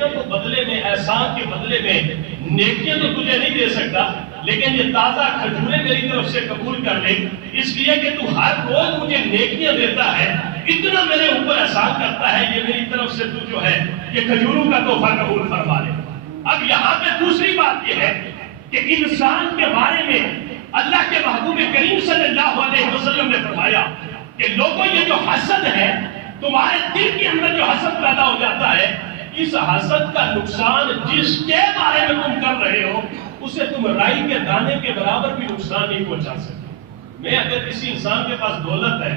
نیکیوں کو بدلے میں، احسان کے بدلے میں نیکیاں تو تجھے نہیں دے سکتا، لیکن یہ تازہ کھجوریں میری طرف سے قبول کر لے، اس لیے کہ تو ہر روز مجھے نیکیاں دیتا ہے، اتنا میرے اوپر احسان کرتا ہے، یہ میری طرف سے تو جو ہے یہ کھجوروں کا تحفہ قبول فرما لے۔ اب یہاں پہ دوسری بات یہ ہے کہ انسان کے بارے میں اللہ کے محبوب کریم صلی اللہ علیہ وسلم نے فرمایا کہ لوگوں یہ جو حسد ہے، تمہارے دل کے اندر جو حسد پیدا ہو جاتا ہے، اس حسد کا نقصان جس کے بارے میں تم کر رہے ہو اسے تم رائی کے دانے کے برابر بھی نقصان نہیں پہنچا سکتے۔ میں اگر کسی انسان کے پاس دولت ہے،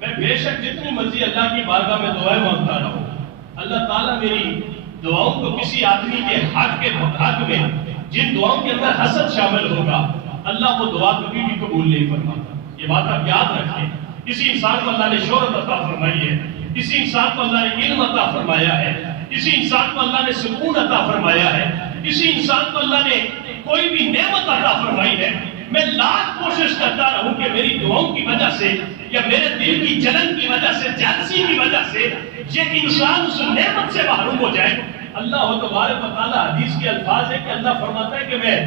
میں بے شک جتنی مرضی اللہ کی بارگاہ میں دعائیں مانگتا رہوں، اللہ تعالیٰ میری دعاؤں کو کسی آدمی کے حق میں جن دعاؤں کے اندر حسد شامل ہوگا، اللہ وہ دعا کبھی بھی قبول نہیں فرماتا۔ یہ بات آپ یاد رکھیں۔ کسی انسان کو اللہ نے شہرت عطا فرمائی ہے، کسی انسان کو اللہ نے علم عطا فرمایا ہے، کسی انسان کو اللہ نے سکون عطا فرمایا ہے، کسی انسان کو اللہ نے کوئی بھی نعمت عطا فرمائی ہے، میں لاکھ کوشش کرتا رہوں کہ میری دعاؤں کی وجہ سے یا میرے دل کی جلن کی وجہ سے، جالسی کی وجہ سے یہ انسان اس نعمت سے محروم ہو جائے۔ اللہ تبارک و تعالیٰ حدیث کے الفاظ ہے کہ اللہ فرماتا ہے کہ میں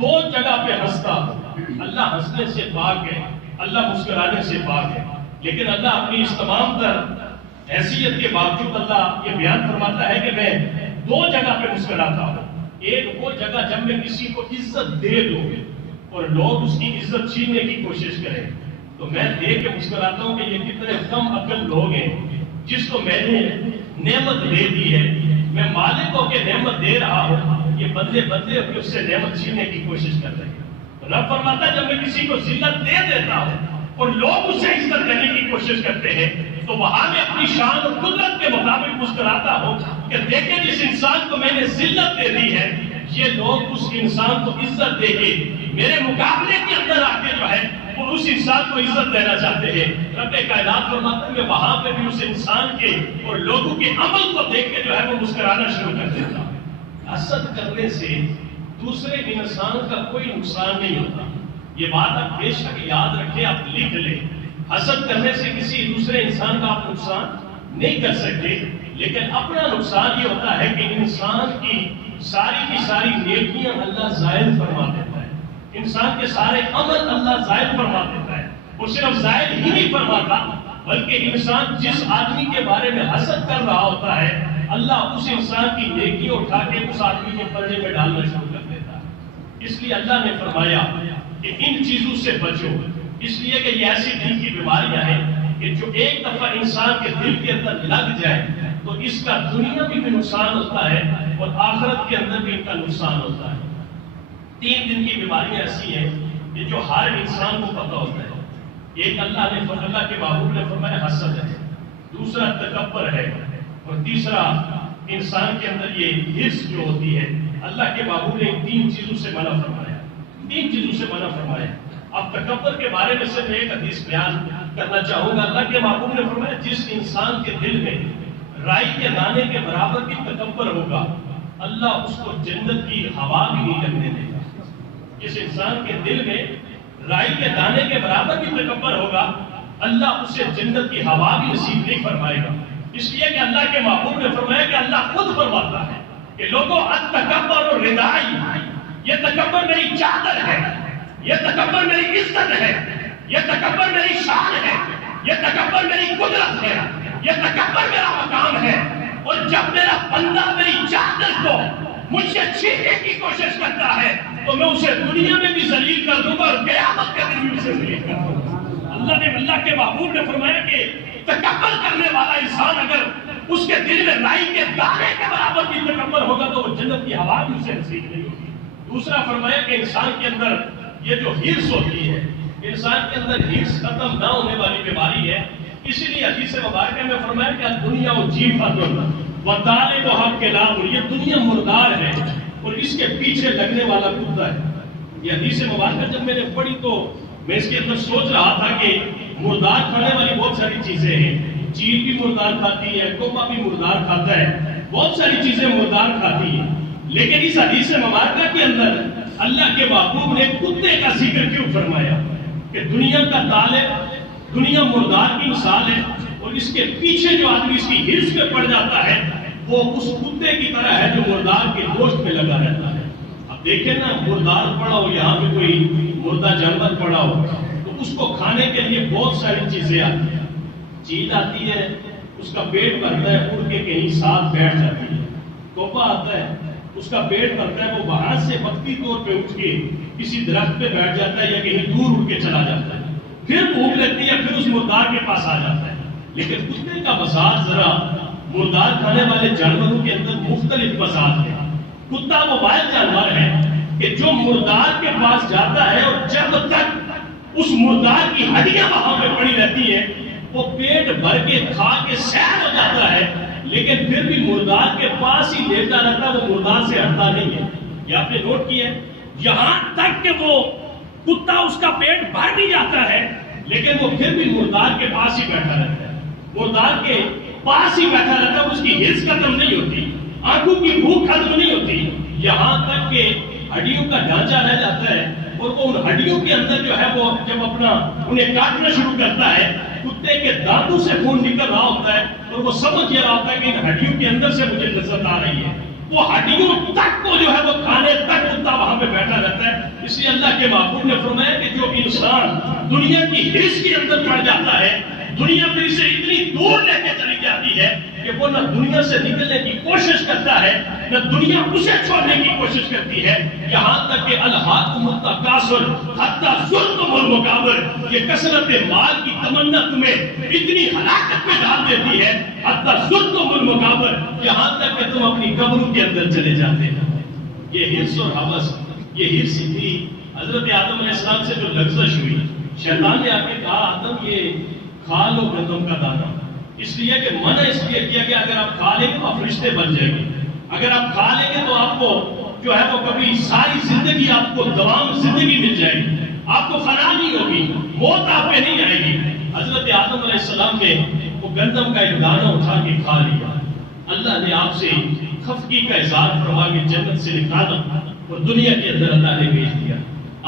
دو جگہ پہ ہنستا ہوں، اللہ ہنسنے سے پاک ہے، اللہ مسکرانے سے پاک ہے، لیکن اللہ اپنی اس تمام تر حیثیت کے باوجود اللہ یہ بیان فرماتا ہے کہ میں دو جگہ پہ مسکراتا ہوں۔ ایک وہ جگہ جب میں کسی کو عزت دے دوں اور لوگ اس کی عزت چھیننے کی کوشش کریں تو میں دیکھ کے مسکراتا ہوں کہ یہ کتنے کم عقل لوگ ہیں جس کو میں نے نعمت دے دی ہے، میں مالک ہو کے نعمت دے رہا ہوں، یہ بندے ہو کے اس سے نعمت چھیننے کی کوشش کر رہے ہیں۔ تو رب فرماتا ہے جب میں کسی کو ذلت دے دیتا ہوں اور لوگ اسے عزت کرنے کی کوشش کرتے ہیں تو وہاں میں اپنی شان اور قدرت کے مطابق مسکراتا ہوں کہ دیکھیں جس انسان کو میں نے ذلت دے دی ہے، یہ لوگ اس انسان کو عزت دے کے میرے مقابلے کے اندر آ کے جو ہے وہ اس انسان کو عزت دینا چاہتے ہیں۔ رب کائنات فرماتا ہے میں وہاں پہ بھی اس انسان کے اور لوگوں کے عمل کو دیکھ کے جو ہے وہ مسکرانا شروع کر دیتا ہوں۔ حسد کرنے سے دوسرے انسان کا کوئی نقصان نہیں ہوتا، یہ بات آپ بے شک یاد رکھیں، آپ لکھ لیں۔ حسد کرنے سے کسی دوسرے انسان کا آپ نقصان نہیں کر سکتے، لیکن اپنا نقصان یہ ہوتا ہے کہ انسان کی ساری نیکیاں اللہ زائل فرما دیتا ہے، انسان کے سارے عمل اللہ زائل فرما دیتا ہے، اور صرف زائل ہی نہیں فرماتا بلکہ انسان جس آدمی کے بارے میں حسد کر رہا ہوتا ہے اللہ اس انسان کی نیکیاں اٹھا کے اس آدمی کے پردے میں ڈالنا شروع کر دیتا ہے۔ اس لیے اللہ نے فرمایا کہ ان چیزوں سے بچو، اس لیے کہ یہ ایسی دل کی بیماریاں ہیں کہ جو ایک دفعہ انسان کے دل کے اندر لگ جائے تو اس کا دنیا میں بھی نقصان ہوتا ہے اور آخرت کے اندر بھی ان کا نقصان ہوتا ہے۔ 3 دن کی بیماریاں ایسی ہیں کہ جو ہر انسان کو پتہ ہوتا ہے۔ ایک اللہ کے محبوب نے فرمایا حسد ہے، دوسرا تکبر ہے، اور تیسرا انسان کے اندر یہ حرص جو ہوتی ہے۔ اللہ کے محبوب نے 3 چیزوں سے منع فرمایا، 3 چیزوں سے منع فرمایا۔ اب تکبر کے بارے میں صرف ایک حدیث بیان کرنا چاہوں گا۔ اللہ کے محبوب نے فرمایا جس انسان کے دل میں رائی کے دانے کے برابر بھی تکبر ہوگا اللہ اس کو جنت کی ہوا بھی نہیں لگنے دے گا۔ جس انسان کے دل میں رائی کے دانے کے برابر بھی تکبر ہوگا اللہ اسے جنت کی ہوا بھی نصیب نہیں فرمائے گا۔ اس لیے کہ اللہ کے محبوب نے فرمایا کہ اللہ خود فرماتا ہے کہ لوگوں التکبر ردائی، یہ تکبر میری چادر ہے، یہ تکبر میری عزت ہے، یہ تکبر میری شان ہے، یہ تکبر میری قدرت ہے، یہ تکبر میرا مقام ہے۔ اور جب میرا بندہ میری چادر کو مجھ سے چھیننے کی کوشش کرتا ہے تو میں اسے دنیا میں بھی ذلیل کر دوں گا اور قیامت کے دن بھی اسے ذلیل کر دوں گا۔ اللہ کے محبوب نے فرمایا کہ تکبر کرنے والا انسان اگر اس کے دل میں رائی کے دانے کے برابر بھی تکبر ہوگا تو وہ جنت کی ہوا بھی اسے نصیب نہیں ہوگی۔ دوسرا فرمایا کہ انسان کے اندر یہ جو حرص ہوتی ہے، انسان کے اندر حرص ختم نہ ہونے والی بیماری ہے۔ اسی لیے حدیث مبارکہ میں فرمایا کہ دنیا جیفۃ وطالبھا کلاب، یہ دنیا مردار ہے اور اس کے پیچھے لگنے والا کتا ہے۔ یہ حدیث مبارکہ جب میں نے پڑھی تو میں اس کے اندر سوچ رہا تھا کہ مردار کھانے والی بہت ساری چیزیں ہیں، چیل بھی مردار کھاتی ہے، کوما بھی مردار کھاتا ہے، بہت ساری چیزیں مردار کھاتی ہیں، لیکن اس حدیث مبارکہ کے اندر اللہ کے محبوب نے کتے کا ذکر کیوں فرمایا کہ دنیا کا طالب دنیا مردار کی مثال ہے اور اس کے پیچھے جو آدمی اس کی حرص میں پڑ جاتا ہے وہ اس کتے کی طرح ہے جو مردار کے گوشت میں لگا رہتا ہے. اب دیکھیں نا، مردار پڑا ہو، یہاں پہ کوئی مردہ جانور پڑا ہو تو اس کو کھانے کے لیے بہت ساری چیزیں آتی ہیں. چیز آتی ہے، اس کا پیٹ بھرتا ہے، اڑ کے کہیں ساتھ بیٹھ جاتی ہے. توپا آتا ہے، اس کا پیٹ بھرتا ہے، وہ وہاں سے وقتی طور پہ اٹھ کے کسی درخت پہ بیٹھ جاتا ہے یا کہیں دور اٹھ کے چلا جاتا ہے. پھر بھوک لگتی ہے، پھر اس مردار کے پاس آ جاتا ہے. لیکن کتے کا مزاج ذرا مردار کھانے والے جانوروں کے اندر مختلف مزاج ہے. کتا وہ واحد جانور ہے کہ جو مردار کے پاس جاتا ہے اور جب تک اس مردار کی ہڈیاں وہاں پہ پڑی رہتی ہیں وہ پیٹ بھر کے کھا کے سیر ہو جاتا ہے، لیکن پھر بھی مردار کے پاس ہی لیتا رہتا، وہ مردار سے ہٹتا نہیں ہے. یہ آپ نے نوٹ کیا ہے؟ یہاں تک کہ وہ کتا اس کا پیٹ بھر بھی جاتا ہے لیکن وہ پھر بھی مردار کے پاس ہی بیٹھا رہتا ہے. مردار کے پاس ہی بیٹھا رہتا ہے، اس کی ہرس ختم نہیں ہوتی، آنکھوں کی بھوک ختم نہیں ہوتی، یہاں تک کہ ہڈیوں کا ڈھانچہ رہ جاتا ہے. اور وہ ان ہڈیوں کے اندر جو ہے وہ جب اپنا انہیں کاٹنا شروع کرتا ہے، کتے کے دانتوں سے خون نکل رہا ہوتا ہے اور وہ سمجھ یہ رہا ہوتا ہے کہ ان ہڈیوں کے اندر سے مجھے لذت آ رہی ہے. وہ ہڈیوں تک کو جو ہے وہ کھانے تک کتا وہاں پہ بیٹھا رہتا ہے. اس لیے اللہ کے محبوب نے فرمایا کہ جو انسان دنیا کی ہرس کے اندر پڑ جاتا ہے، دنیا پھر اسے اتنی دور لے کے چلی جاتی ہے کہ وہ نہ دنیا سے نکلنے کی کوشش کرتا ہے نہ دنیا اسے چھوڑنے کی کوشش کرتی ہے. یہاں تک کہ الہاکم التکاثر حتی زرتم المقابر، یہ کثرت مال کی تمنا تمہیں اتنی ہلاکت میں ڈال دیتی ہے، حتی زرتم المقابر، یہاں تک کہ تم اپنی قبروں کے اندر چلے جاتے ہیں. یہ ہرس اور ہوس، یہ ہرس تھی حضرت آدم علیہ السلام سے جو لغزش ہوئی. شیطان نے آ کے کہا آدم یہ کھا لو گندم کا دانہ، اس لیے کہ منع اس لیے کیا کہ اگر آپ کھا لیں گے تو آپ فرشتے بن جائیں گے، اگر آپ کھا لیں گے تو آپ کو جو ہے وہ کبھی ساری زندگی آپ کو دوام زندگی مل جائے گی، آپ کو فنا نہیں ہوگی، موت آپ پہ نہیں آئے گی. حضرت آدم علیہ السلام نے وہ گندم کا ایک دانہ اٹھا کے کھا لیا. اللہ نے آپ سے خفگی کا اظہار فرما کے جنت سے نکالا اور دنیا کے اندر اللہ نے بھیج دیا.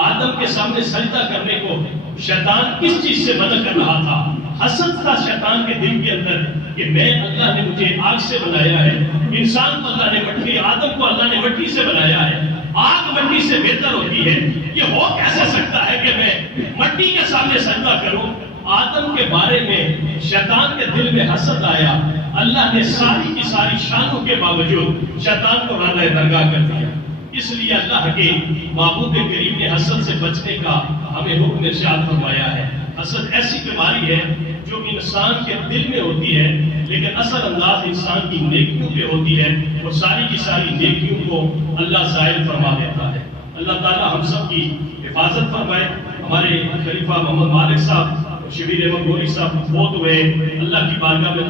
آدم کے سامنے سجدہ کرنے کو شیطان کس چیز سے منع کر رہا تھا؟ حسد تھا شیطان کے دل کے اندر کہ میں اللہ نے مجھے آگ سے بنایا ہے، انسان کو اللہ نے مٹی، آدم کو اللہ نے مٹی سے بنایا ہے، آگ مٹی سے بہتر ہوتی ہے، یہ ہو کیسے سکتا ہے کہ میں مٹی کے سامنے سجدہ کروں؟ آدم کے بارے میں شیطان کے دل میں حسد آیا. اللہ نے ساری کی ساری شانوں کے باوجود شیطان کو راندہ درگاہ کر دیا. اس لیے اللہ کے محبوب کریم نے حسد سے بچنے کا ہمیں حکم ارشاد فرمایا ہے. حسد ایسی بیماری ہے جو انسان کے دل میں ہوتی ہے لیکن اثر انداز انسان کی نیکیوں پہ ہوتی ہے اور ساری کی ساری نیکیوں کو اللہ زائل فرما دیتا ہے. اللہ تعالی ہم سب کی حفاظت فرمائے. ہمارے خلیفہ محمد مالک صاحب، شبیر احمد گوری صاحب فوت ہوئے، اللہ کی بارگاہ میں